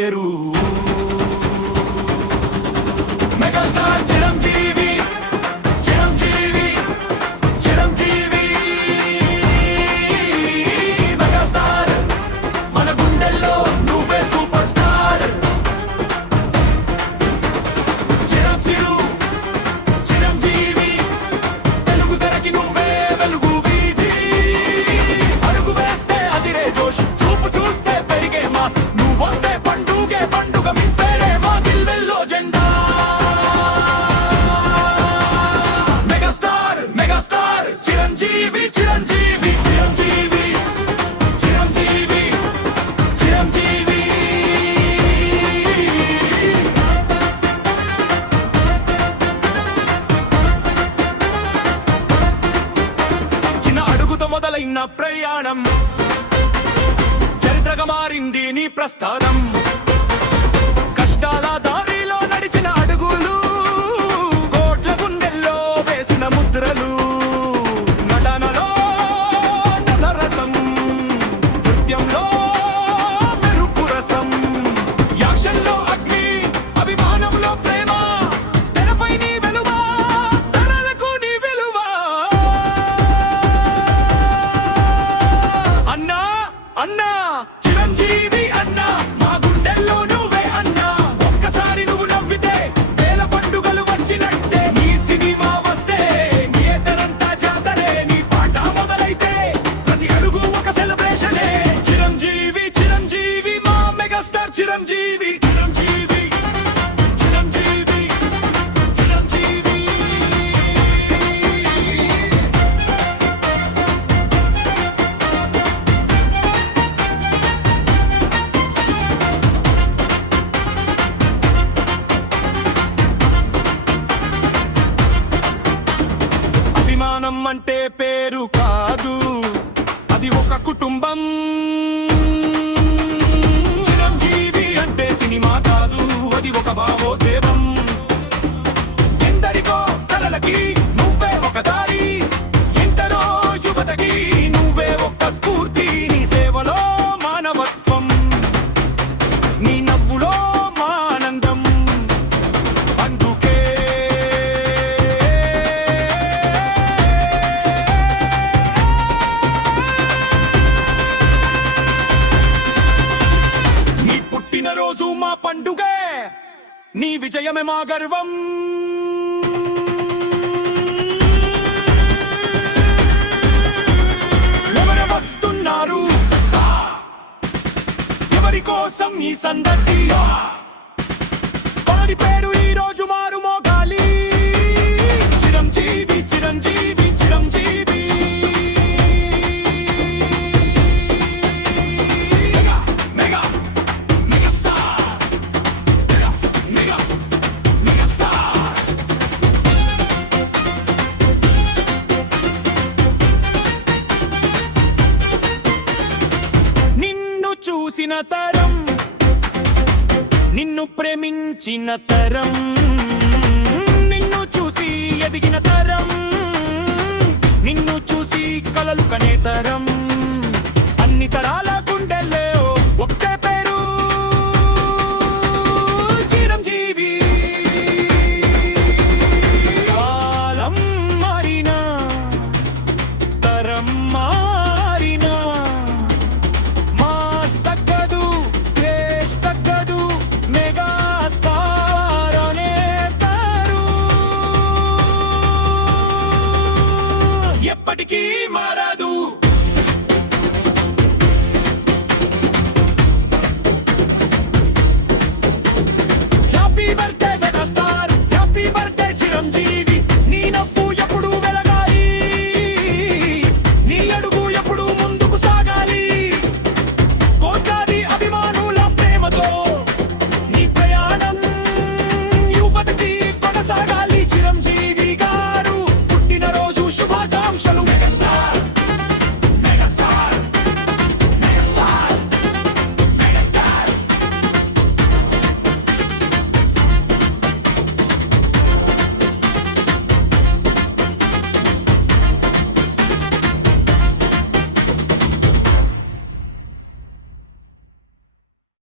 పేరు. Megastar Chiranjeevi, Chiranjeevi, Chiranjeevi. Megastar మన గుండెల్లో నువ్వే సూపర్ స్టార్. చిరంజీవి, చిరంజీవి, తెలుగు తెరకి నువ్వే వెలుగు వీధి. అడుగు వేస్తే అదిరే జోష్, చూపు చూస్తే పెరిగే మాస్. నువ్వు వస్తే పండుగే పండుగ, మీ పేరే మా దిల్వెల్లో జెండా. Megastar, megastar Chiranjeevi, Chiranjeevi, Chiranjeevi, Chiranjeevi, Chiranjeevi. చిన్న అడుగుతో మొదలైన ప్రయాణం చరిత్రగా మారింది నీ ప్రస్థానం. కష్టాల దారిలో నడిచిన అడుగులు, కోట్ల గుండెల్లో వేసిన ముద్రలు. నటనలో నటరసం, నృత్యంలో మెరుపు రసం. యాక్షన్లో అగ్ని, అభిమానంలో ప్రేమ. తెరపై నీ వెలువ, తరాలకు నీ విలువ. అన్నా అన్నా చిరంజీవి అన్నా, మా గుండెల్లో నువ్వే అన్నా. ఒక్కసారి నువ్వు నవ్వితే వేల పండుగలు వచ్చినట్టే. నీ సినిమా వస్తే థియేటరంతా జాతరే. నీ పాట మొదలైతే ప్రతి అడుగు ఒక సెలబ్రేషనే. చిరంజీవి, చిరంజీవి, మా మెగాస్టార్ చిరంజీవి, చిరంజీవి, చిరంజీవి, చిరంజీవి. అభిమానం అంటే పేరు కాదు, అది ఒక కుటుంబం. చిరంజీవి అంటే సినిమా కాదు, అది ఒక భావోద్వేగం. ఎందరికో కలలకి నువ్వే ఒక దారి, ఎంతనో యువతకి నువ్వే ఒక స్ఫూర్తి. నీ సేవలో మానవత్వం, నీ నవ్వులో మా ఆనందం. అందుకే నీ పుట్టినరోజు మా పండుగే, నీ విజయమే మా గర్వం. ఎవరు వస్తున్నారు, ఎవరి కోసం ఈ సందడి. వారి పేరు ఈ రోజు మారు మోగాలి. Chiranjeevi, Chiranjeevi, Chiranjeevi. Mega, mega, megastar. Mega, mega, megastar. నిన్ను చూసిన తరం, నిన్ను ప్రేమించిన తరం, నిన్ను చూసి ఎదిగిన తరం, నిన్ను చూసి కలలు కనే తరం. అన్ని తరాల గుండెల్లో